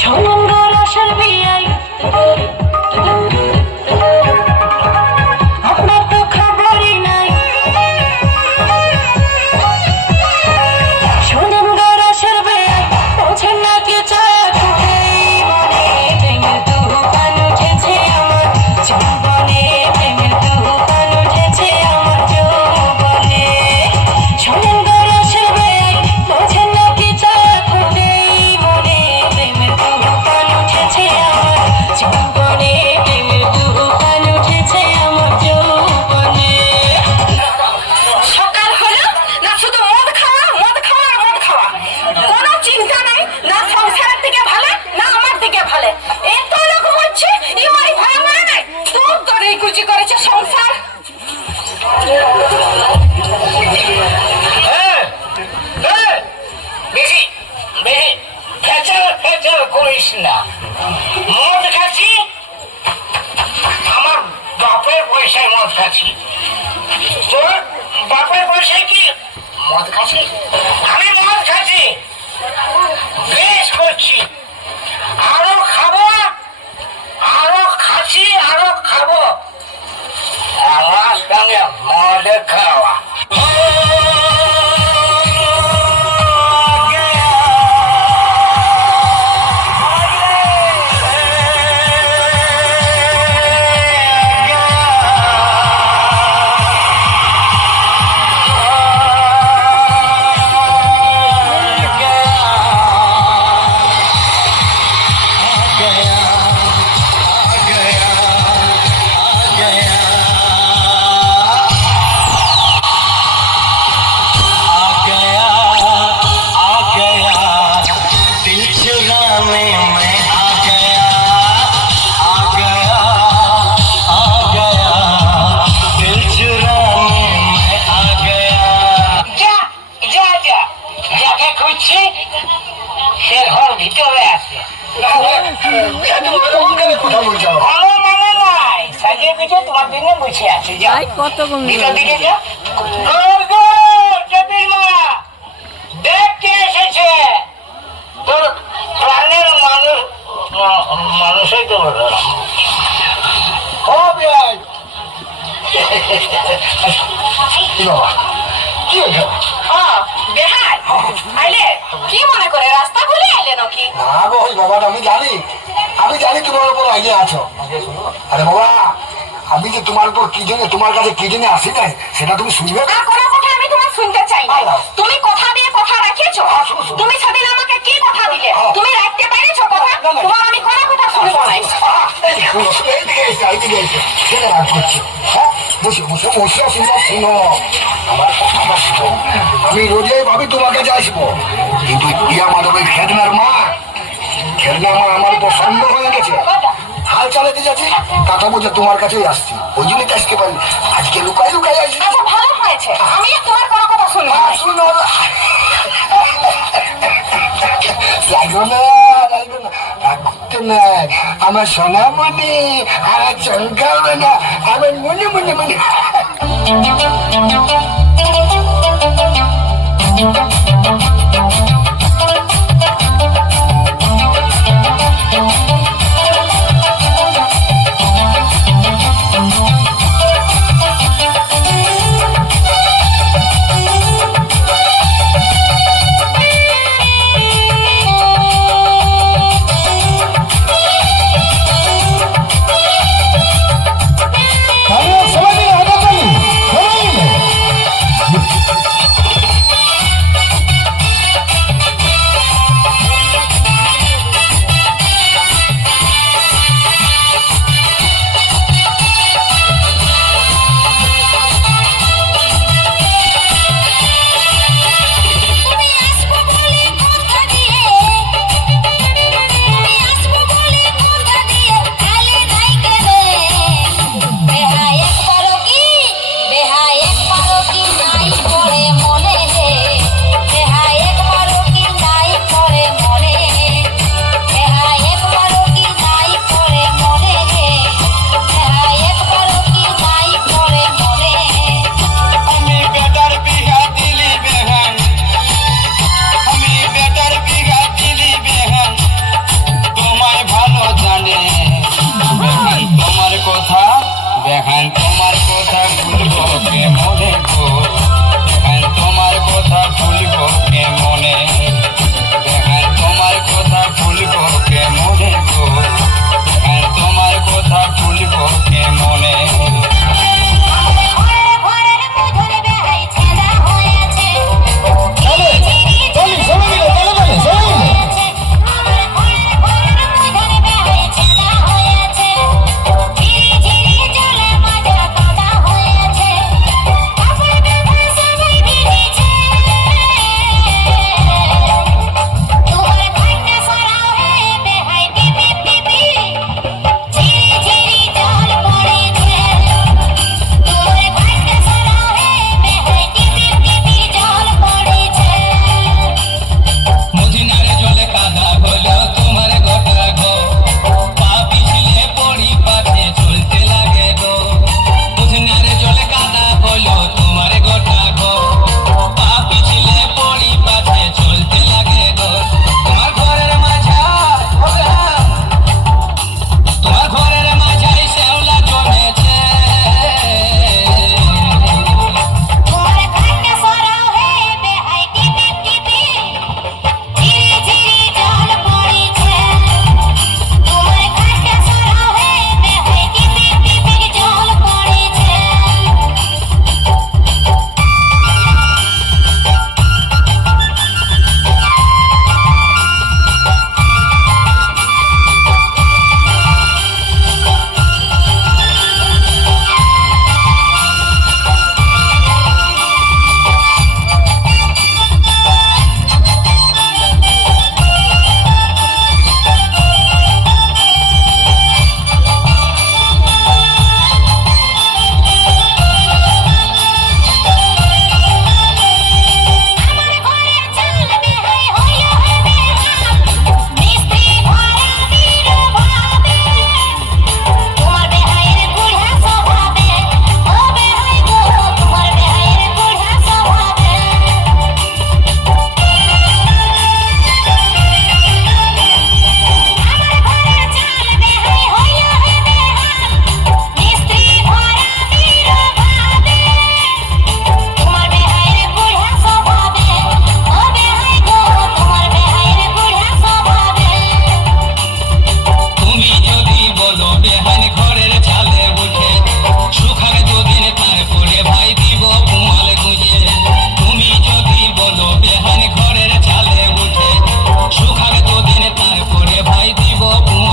সোনার আশার বিয়াই আপনার তো খবরই নাই। সোনার আশার বিয়াই পৌঁছেন না কে চায় প্রেমের তুফান উঠেছে আমার যৌবনে, প্রেমের তুফান উঠেছে আমার যৌবনে। সোনার আশার বিয়াই পৌঁছেন না কে চায় মনে, প্রেমের তুফান উঠেছে আমার যৌবনে, প্রেমের তুফান উঠেছে আমার যৌবনে। সকাল হলো না শুধু মদ খাওয়া মদ খাওয়া আর মদ খাওয়া, কোনো চিন্তা নাই, না সংসারের দিকে ভালো না আমার দিকে ভালো। এত লোক বলছে ইমাই ভাড়া মারা নাই, সব করে কুচি করেছে সংসার। বেশি বেশি ফেচাল করিস না। মদ খাচ্ছি, আমার বাপের পয়সায় মদ খাচ্ছি। তোর বাপের পয়সায় কি মদ খাচ্ছি? আমি মদ খাচ্ছি, বেশ করছি, আরো খাবো, আরো খাচ্ছি, আরো খাবো। আমার সঙ্গে মদ খাওয়া সে ঘর ভিতরে আছে। সাজিয়ে পিঠে তোমার জন্য বসে আছে। ভিতর দিকে যা, দেখতে এসেছে তোর প্রাণের মানুষই তো কি মনে করে রাস্তা ভুলে আইলে নাকি? না গো বাবা, আমি জানি তোমার উপর আইডিয়া আছো। আরে বাবা, আমি যে তোমার উপর কি জন্য, তোমার কাছে কি জন্য আসি নাই সেটা তুমি শুনবে। কোনো কথা আমি তোমার শুনতে চাই না। তুমি কথা দিয়ে কথা রাখিয়েছো। তুমি সেদিন আমাকে কি কথা দিলে, তুমি রাখতে পেরেছো কথা? তোমার আমি কোনো কথা শুনবো না। আমি রোজই ভাবি তোমার কাছে আসবো, কিন্তু ইয়া মাধবের খেদনার মা আমার উপর সন্দেহ হয়ে গেছে। হাল চালাতে যাচ্ছি, কথা বলছে তোমার কাছেই আসছি, ওই জন্যই আসতে পারি। আজকে লুকাই লুকাই আসছি। ভালো হয়েছে, আমি তোমার কোনো কথা শুনবো না। শুনো আমার সোনামণি, আমার চমকাবে না, আমার মনে মনে মনে। সবাই দিব